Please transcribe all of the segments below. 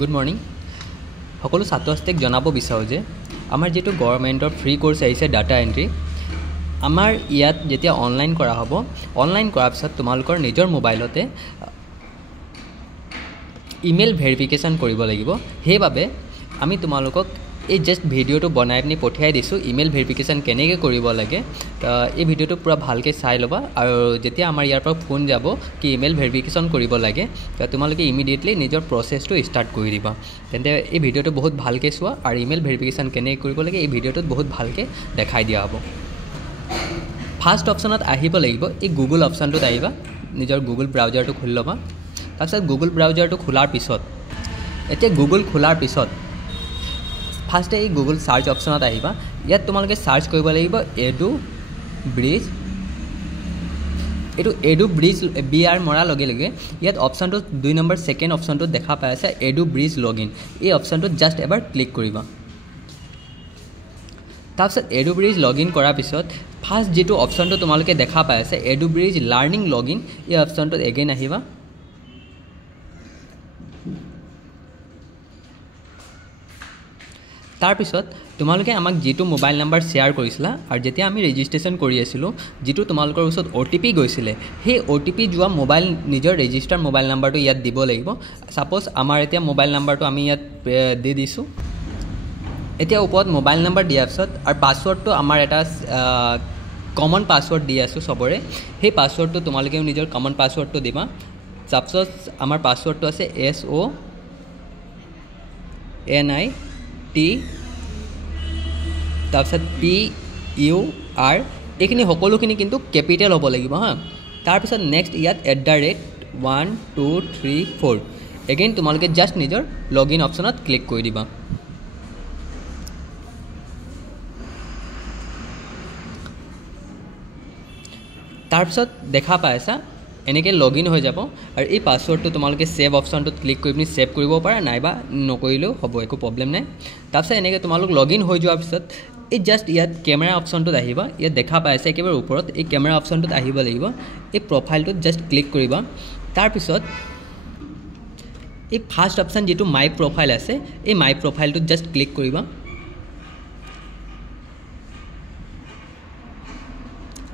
good morning সকলো ছাত্ৰ ছাত্ৰীক জনাব বিচাৰোঁ যে আমাৰ যিটো গভৰ্ণমেণ্টৰ ফ্ৰী কোৰ্চ আহিছে ডাটা এণ্ট্ৰি আমাৰ ইয়াত যেতিয়া অনলাইন কৰা হ'ব অনলাইন কৰাৰ পিছত তোমালোকৰ নিজৰ মোবাইলতে ইমেইল ভেৰিফিকেশ্যন কৰিব লাগিব সেইবাবে আমি তোমালোকক এই জাষ্ট ভিডিঅ'টো বনাই পিনি পঠিয়াই দিছোঁ ইমেইল ভেৰিফিকেশ্যন কেনেকৈ কৰিব লাগে এই ভিডিঅ'টো পূৰা ভালকৈ চাই ল'বা আৰু যেতিয়া আমাৰ ইয়াৰ পৰা ফোন যাব কি ইমেইল ভেৰিফিকেশ্যন কৰিব লাগে তোমালোকে ইমিডিয়েটলি নিজৰ প্ৰচেছটো ষ্টাৰ্ট কৰি দিবা তেন্তে এই ভিডিঅ'টো বহুত ভালকৈ চোৱা আৰু ইমেইল ভেৰিফিকেশ্যন কেনেকৈ কৰিব লাগে এই ভিডিঅ'টোত বহুত ভালকৈ দেখাই দিয়া হ'ব ফাৰ্ষ্ট অপশ্যনত আহিব লাগিব এই গুগল অপশ্যনটোত আহিবা নিজৰ গুগল ব্ৰাউজাৰটো খুলি ল'বা তাৰপিছত গুগল ব্ৰাউজাৰটো খোলাৰ পিছত এতিয়া গুগল খোলাৰ পিছত ফাৰ্ষ্টে এই গুগল চাৰ্চ অপশ্যনত আহিবা ইয়াত তোমালোকে চাৰ্চ কৰিব লাগিব এডু ব্ৰিজ এইটো এডু ব্ৰিজ বি আৰ মৰাৰ লগে লগে ইয়াত অপশ্যনটো 2 নম্বৰ ছেকেণ্ড অপশ্যনটোত দেখা পাই আছে এডু ব্ৰিজ লগইন এই অপশ্যনটোত জাষ্ট এবাৰ ক্লিক কৰিবা তাৰপিছত এডু ব্ৰিজ লগইন কৰাৰ পিছত ফাৰ্ষ্ট যিটো অপশ্যনটো তোমালোকে দেখা পাই আছে এডু ব্ৰিজ লাৰ্ণিং লগইন এই অপশ্যনটোত এগেইন আহিবা তাৰপিছত তোমালোকে আমাক যিটো মোবাইল নাম্বাৰ শ্বেয়াৰ কৰিছিলা আৰু যেতিয়া আমি ৰেজিষ্ট্ৰেশ্যন কৰি আছিলোঁ যিটো তোমালোকৰ ওচৰত OTP গৈছিলে সেই OTP যোৱা মোবাইল নিজৰ ৰেজিষ্টাৰ মোবাইল নাম্বাৰটো ইয়াত দিব লাগিব ছাপ'জ আমাৰ এতিয়া মোবাইল নাম্বাৰটো আমি ইয়াত দি দিছোঁ এতিয়া ওপৰত মোবাইল নাম্বাৰ দিয়াৰ পিছত আৰু পাছৱৰ্ডটো আমাৰ এটা কমন পাছৱৰ্ড দি আছোঁ চবৰে সেই পাছৱৰ্ডটো তোমালোকেও নিজৰ কমন পাছৱৰ্ডটো দিবা ছাপ'জ আমাৰ পাছৱৰ্ডটো আছে SONIT তাৰপিছত PUR এইখিনি সকলোখিনি কিন্তু কেপিটেল হ'ব লাগিব হা তাৰপিছত নেক্সট ইয়াত @123 এগেইন তোমালোকে জাষ্ট নিজৰ লগইন অপশ্যনত ক্লিক কৰি দিবা তাৰপিছত দেখা পাইছা এনেকৈ লগইন হৈ যাব আৰু এই পাছৱৰ্ডটো তোমালোকে ছেভ অপশ্যনটোত ক্লিক কৰি পিনি ছেভ কৰিব পাৰা নাইবা নকৰিলেও হ'ব একো প্ৰব্লেম নাই তাৰপিছত এনেকৈ তোমালোক লগইন হৈ যোৱাৰ পিছত এই জাষ্ট ইয়াত কেমেৰা অপশ্যনটোত আহিবা ইয়াত দেখা পাইছে একেবাৰে ওপৰত এই কেমেৰা অপশ্যনটোত আহিব লাগিব এই প্ৰফাইলটোত জাষ্ট ক্লিক কৰিবা তাৰপিছত এই ফাৰ্ষ্ট অপশ্যন যিটো মাই প্ৰফাইল আছে এই মাই প্ৰফাইলটোত জাষ্ট ক্লিক কৰিবা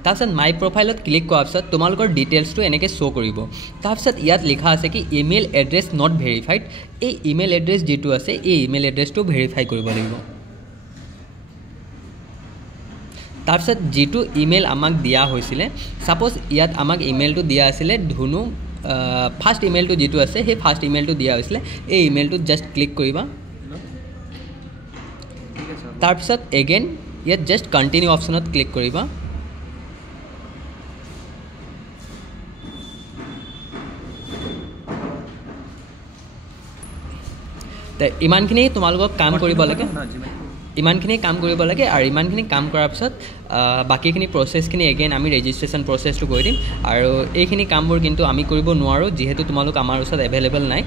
তাৰপিছত মাই প্ৰফাইলত ক্লিক কৰাৰ পিছত তোমালোকৰ ডিটেইলছটো এনেকৈ শ্ব' কৰিব তাৰপিছত ইয়াত লিখা আছে কি ইমেইল এড্ৰেছ নট ভেৰিফাইড এই ইমেইল এড্ৰেছ যিটো আছে এই ইমেইল এড্ৰেছটো ভেৰিফাই কৰিব লাগিব তাৰপিছত যিটো ইমেইল আমাক দিয়া হৈছিলে ছাপ'জ ইয়াত আমাক ইমেইলটো দিয়া আছিলে ধুনু ফাৰ্ষ্ট ইমেইলটো যিটো আছে সেই ফাৰ্ষ্ট ইমেইলটো দিয়া হৈছিলে এই ইমেইলটোত জাষ্ট ক্লিক কৰিবা তাৰপিছত এগেইন ইয়াত জাষ্ট কণ্টিনিউ অপশ্যনত ক্লিক কৰিবা ইমানখিনি তোমালোকক কাম কৰিব লাগে ইমানখিনি কাম কৰিব লাগে আৰু ইমানখিনি কাম কৰাৰ পিছত বাকীখিনি প্ৰচেছখিনি এগেইন আমি ৰেজিষ্ট্ৰেশ্যন প্ৰচেছটো কৰি দিম আৰু এইখিনি কামবোৰ কিন্তু আমি কৰিব নোৱাৰোঁ যিহেতু তোমালোক আমাৰ ওচৰত এভেইলেবল নাই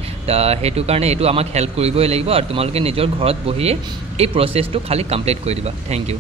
সেইটো কাৰণে এইটো আমাক হেল্প কৰিবই লাগিব আৰু তোমালোকে নিজৰ ঘৰত বহিয়ে এই প্ৰচেছটো খালি কমপ্লিট কৰি দিবা থেংক ইউ